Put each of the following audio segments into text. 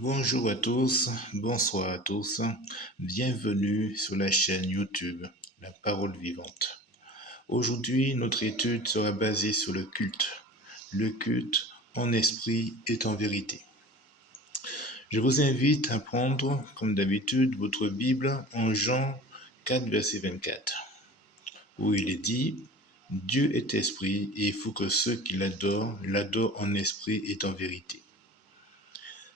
Bonjour à tous, bonsoir à tous, bienvenue sur la chaîne YouTube La Parole Vivante. Aujourd'hui, notre étude sera basée sur le culte en esprit et en vérité. Je vous invite à prendre, comme d'habitude, votre Bible en Jean 4, verset 24, où il est dit « Dieu est esprit et il faut que ceux qui l'adorent en esprit et en vérité ».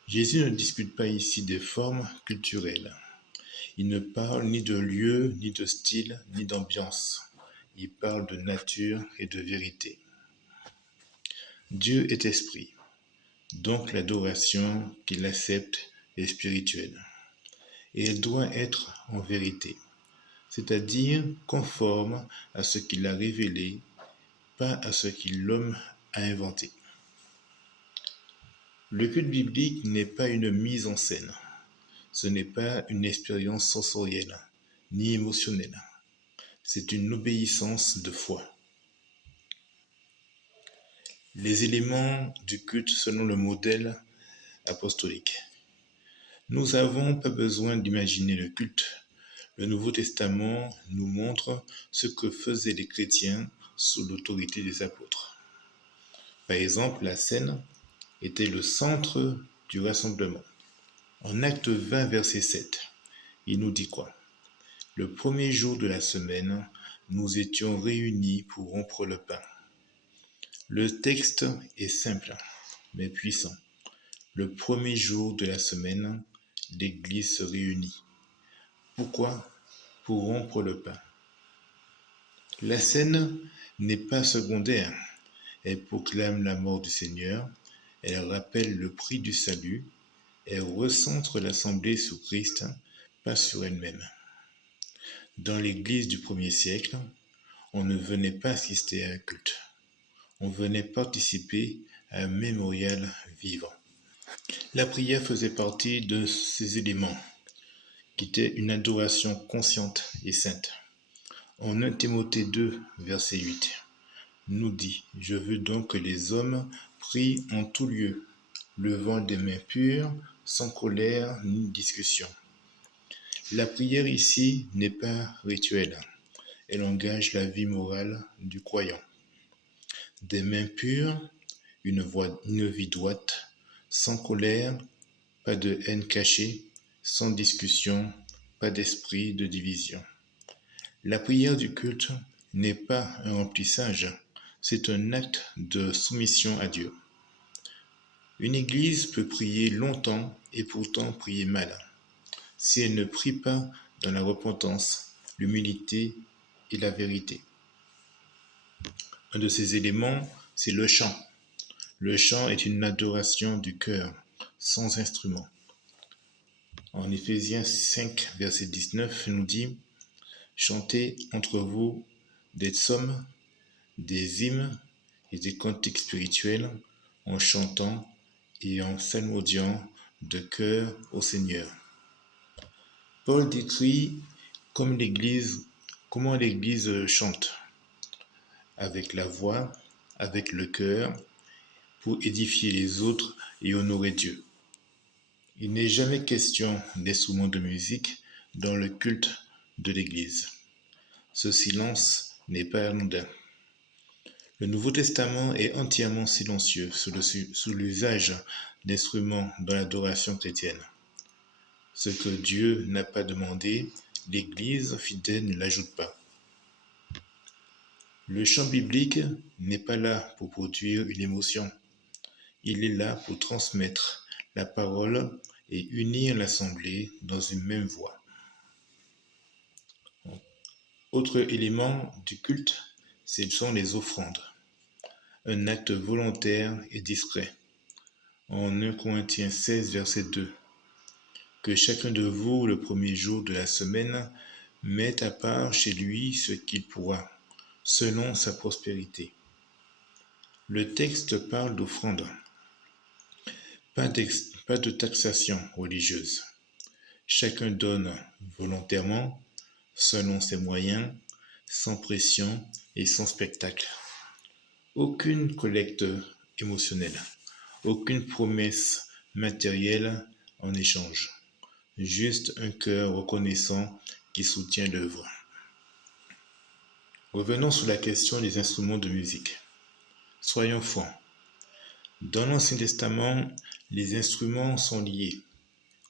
Jésus ne discute pas ici des formes culturelles. Il ne parle ni de lieu, ni de style, ni d'ambiance. Il parle de nature et de vérité. Dieu est esprit, donc l'adoration qu'il accepte est spirituelle. Et elle doit être en vérité, c'est-à-dire conforme à ce qu'il a révélé, pas à ce que l'homme a inventé. Le culte biblique n'est pas une mise en scène. Ce n'est pas une expérience sensorielle, ni émotionnelle. C'est une obéissance de foi. Les éléments du culte selon le modèle apostolique. Nous n'avons pas besoin d'imaginer le culte. Le Nouveau Testament nous montre ce que faisaient les chrétiens sous l'autorité des apôtres. Par exemple, la scène était le centre du rassemblement. En Acte 20, verset 7, il nous dit quoi? Le premier jour de la semaine, nous étions réunis pour rompre le pain. Le texte est simple, mais puissant. Le premier jour de la semaine, l'Église se réunit. Pourquoi? Pour rompre le pain. La scène n'est pas secondaire. Elle proclame la mort du Seigneur, elle rappelle le prix du salut, elle recentre l'assemblée sur Christ, pas sur elle-même. Dans l'Église du premier siècle, on ne venait pas assister à un culte. On venait participer à un mémorial vivant. La prière faisait partie de ces éléments, qui étaient une adoration consciente et sainte. En 1 Timothée 2, verset 8, nous dit « Je veux donc que les hommes prient en tout lieu, levant des mains pures, sans colère ni discussion. » La prière ici n'est pas rituelle, elle engage la vie morale du croyant. Des mains pures, une vie droite, sans colère, pas de haine cachée, sans discussion, pas d'esprit de division. La prière du culte n'est pas un remplissage, c'est un acte de soumission à Dieu. Une église peut prier longtemps et pourtant prier mal, si elle ne prie pas dans la repentance, l'humilité et la vérité. Un de ces éléments, c'est le chant. Le chant est une adoration du cœur, sans instrument. En Éphésiens 5, verset 19, il nous dit « Chantez entre vous des psaumes, des hymnes et des cantiques spirituels en chantant et en psalmodiant de cœur au Seigneur. » Paul décrit comment l'Église chante, avec la voix, avec le cœur, pour édifier les autres et honorer Dieu. Il n'est jamais question d'instruments de musique dans le culte de l'Église. Ce silence n'est pas anodin. Le Nouveau Testament est entièrement silencieux sous l'usage d'instruments dans l'adoration chrétienne. Ce que Dieu n'a pas demandé, l'Église fidèle ne l'ajoute pas. Le chant biblique n'est pas là pour produire une émotion. Il est là pour transmettre la parole et unir l'assemblée dans une même voix. Autre élément du culte, ce sont les offrandes. Un acte volontaire et discret. En 1 Corinthiens 16, verset 2, que chacun de vous, le premier jour de la semaine, mette à part chez lui ce qu'il pourra, selon sa prospérité. Le texte parle d'offrande, pas de taxation religieuse. Chacun donne volontairement, selon ses moyens, sans pression et sans spectacle. Aucune collecte émotionnelle, aucune promesse matérielle en échange, juste un cœur reconnaissant qui soutient l'œuvre. Revenons sur la question des instruments de musique. Soyons francs. Dans l'Ancien Testament, les instruments sont liés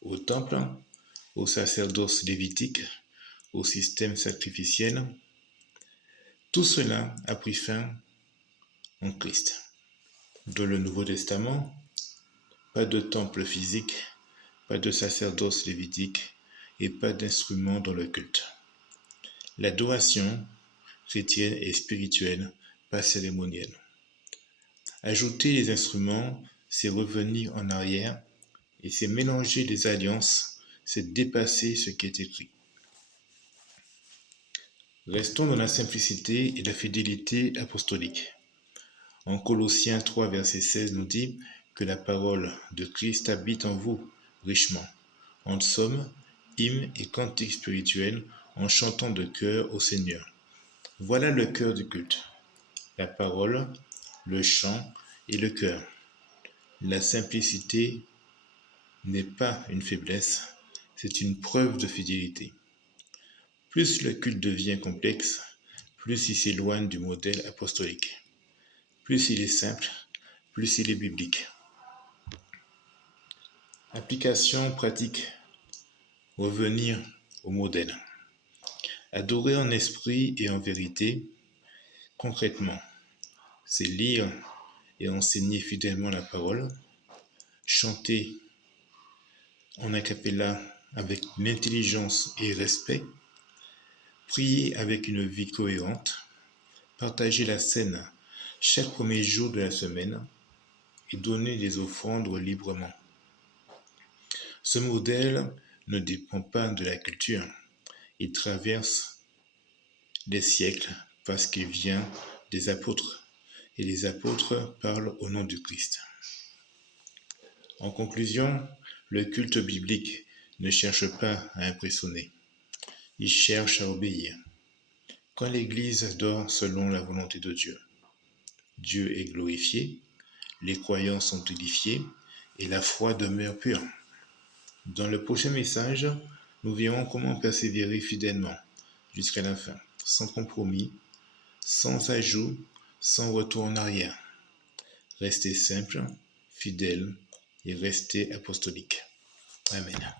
au temple, au sacerdoce lévitique, au système sacrificiel. Tout cela a pris fin en Christ. Dans le Nouveau Testament, pas de temple physique, pas de sacerdoce lévitique et pas d'instruments dans le culte. L'adoration chrétienne est spirituelle, pas cérémonielle. Ajouter les instruments, c'est revenir en arrière et c'est mélanger les alliances, c'est dépasser ce qui est écrit. Restons dans la simplicité et la fidélité apostolique. En Colossiens 3, verset 16 nous dit que la parole de Christ habite en vous richement, en psaumes, hymnes et cantiques spirituels, en chantant de cœur au Seigneur. Voilà le cœur du culte, la parole, le chant et le cœur. La simplicité n'est pas une faiblesse, c'est une preuve de fidélité. Plus le culte devient complexe, plus il s'éloigne du modèle apostolique. Plus il est simple, plus il est biblique. Application pratique. Revenir au modèle. Adorer en esprit et en vérité, concrètement, c'est lire et enseigner fidèlement la parole, chanter en a cappella avec l'intelligence et respect, prier avec une vie cohérente, partager la scène chaque premier jour de la semaine et donner des offrandes librement. Ce modèle ne dépend pas de la culture, il traverse les siècles parce qu'il vient des apôtres et les apôtres parlent au nom du Christ. En conclusion, le culte biblique ne cherche pas à impressionner, il cherche à obéir. Quand l'Église adore selon la volonté de Dieu, Dieu est glorifié, les croyants sont édifiés et la foi demeure pure. Dans le prochain message, nous verrons comment persévérer fidèlement jusqu'à la fin, sans compromis, sans ajout, sans retour en arrière. Restez simple, fidèle et restez apostolique. Amen.